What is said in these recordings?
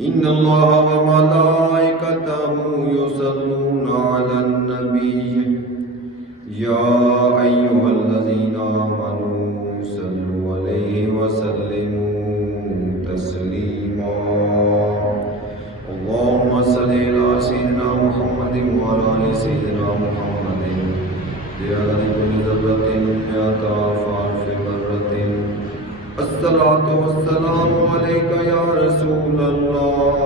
إن الله وملائكته يصلون على النبي يا أيها الذين آمنوا صلوا عليه وسلموا تسليما اللهم صل على سيدنا محمد وعلى آل سيدنا محمد بعدد كل ذرة مئة ألف مرة الصلاة والسلام عليك يا رسول الله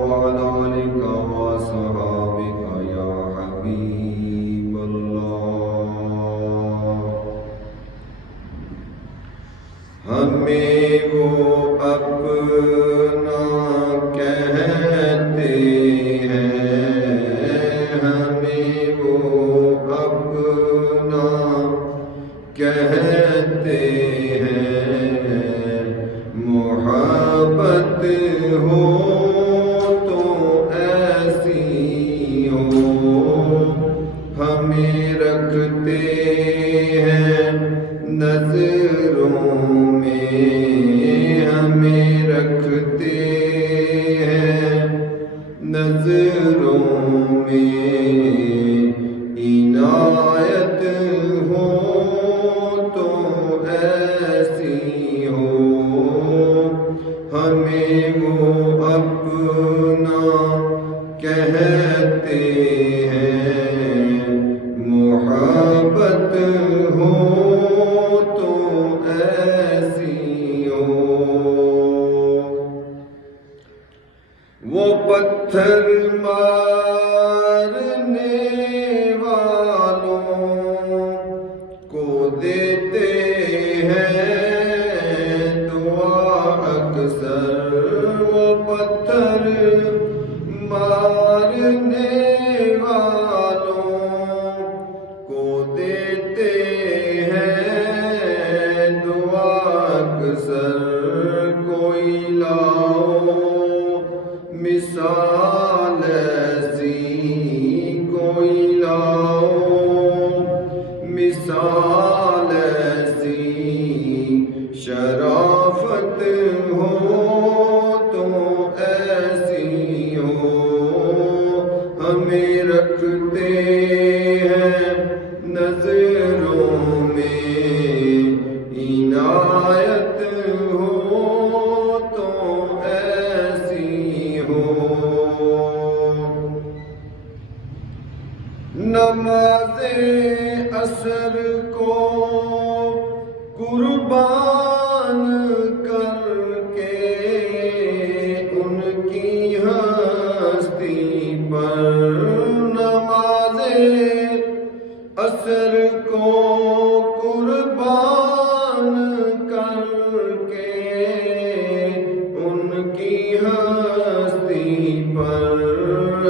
وعلى آلك وصحابك يا حبيب الله ہمیں وہ اپنا کہتے ہیں ہمیں وہ اپنا کہتے ہیں محبت ہو تو ایسی ہو ہمیں رکھتے ہیں نظروں میں ہمیں رکھتے ہیں نظروں میں عنایت ہو تو ایسی ہو ہمیں وہ اپنا کہتے ہیں محبت ہو تو ایسی ہو وہ پتھر مارنے والوں کو دیتے ہیں دعا اکثر وہ پتھر مارنے والوں کو دیتے ہیں دعا اکثر کوئی لاؤ مثال ایسی کوئی لاؤ مثال ایسی شرافت ہو تو ایسی ہو ہمیں رکھتے ہیں نظروں میں عنایت ہو تو ایسی ہو نماز عصر کو قربان کر کے ان کی ہستی پر نماز عصر کو قربان کر کے ان کی ہستی پر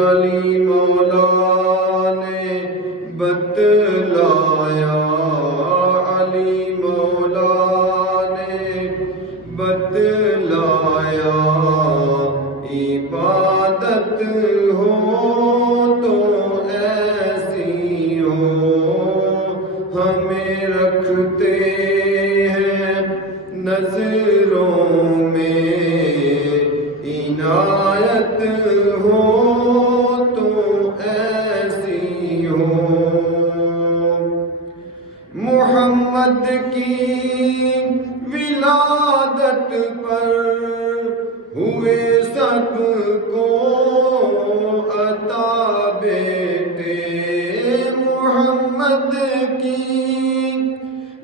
علی مولا نے بتلایا علی مولا نے بتلایا عبادت ہو تو ایسی ہو ہمیں رکھتے ہیں نظروں میں عنایت ہو تو ایسی ہو محمد کی ولادت پر ہوئے سب کو عطا بیٹے محمد کی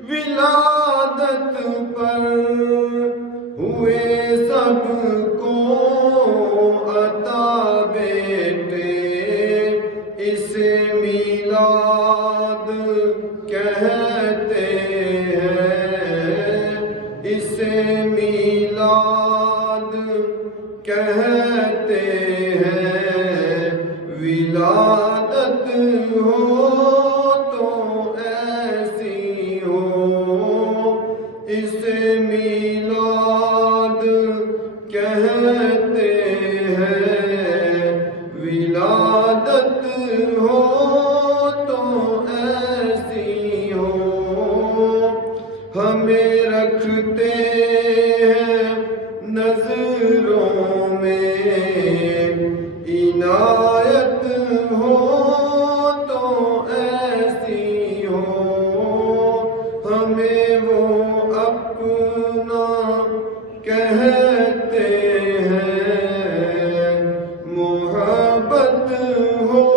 ولادت پر ہوئے سب کو عطا بیٹے اسے میلاد کہتے ہیں اسے میلاد کہتے ہیں ولادت ہو تو ایسی ہو اسے میلاد کہتے ہیں ولادت ہو تو ایسی ہو ہمیں رکھتے ہیں نظر نظروں میں عنایت ہو تو ایسی ہو، ہمیں وہ اپنا کہتے ہیں، محبت ہو